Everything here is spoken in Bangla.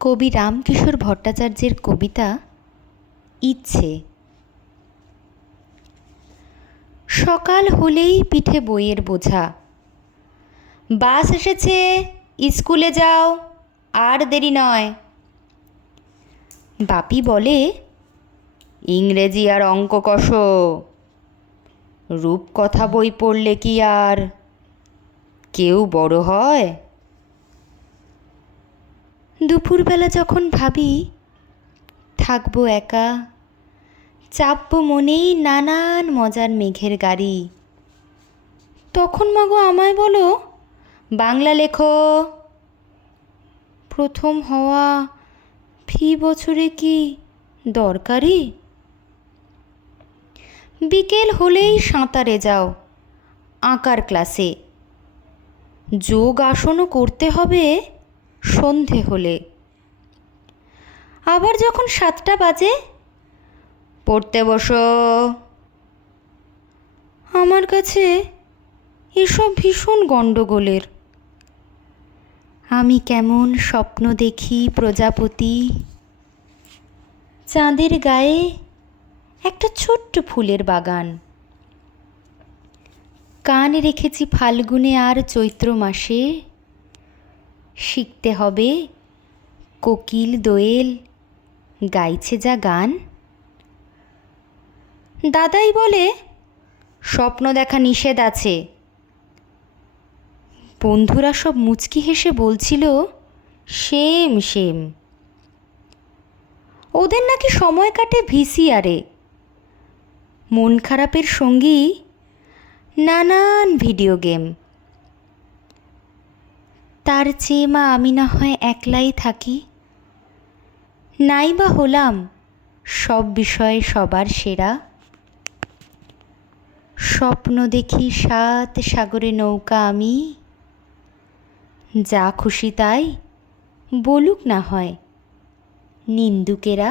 কবি রামকিশোর ভট্টাচার্যের কবিতা ইচ্ছে। সকাল হলেই পিঠে বইয়ের বোঝা, বাস এসেছে, স্কুলে যাও, আর দেরি নয়। বাপি বলে, ইংরেজি আর অঙ্ক কষো, রূপকথা বই পড়লে কি আর কেউ বড় হয়? দুপুরবেলা যখন ভাবি থাকবো একা, চাপবো মনেই নানান মজার মেঘের গাড়ি, তখন মাগো আমায় বলো, বাংলা লেখো। প্রথম হওয়া ফি বছরে কি দরকারি? বিকেল হলেই সাঁতারে যাও, আঁকার ক্লাসে, যোগ আসনও করতে হবে সন্ধে হলে। আবার যখন 7টা বাজে, পড়তে বসো। আমার কাছে এসব ভীষণ গণ্ডগোলের। আমি কেমন স্বপ্ন দেখি প্রজাপতি, চাঁদের গায়ে একটা ছোট্ট ফুলের বাগান। কান রেখেছি ফাল্গুনে আর চৈত্র মাসে, শিখতে হবে কোকিল দোয়েল গাইছে যা গান। দাদাই বলে, স্বপ্ন দেখা নিষেধ আছে। বন্ধুরা সব মুচকি হেসে বলছিল, সেম সেম। ওদের নাকি সময় কাটে ভিসিআরে, মন খারাপের সঙ্গী নানান ভিডিও গেম। তার চেয়ে মা আমি না হয় একলাই থাকি, নাই বা হলাম সব বিষয়ে সবার সেরা। স্বপ্ন দেখি 7 সাগরে নৌকা আমি, যা খুশি তাই বলুক না হয় নিন্দুকেরা।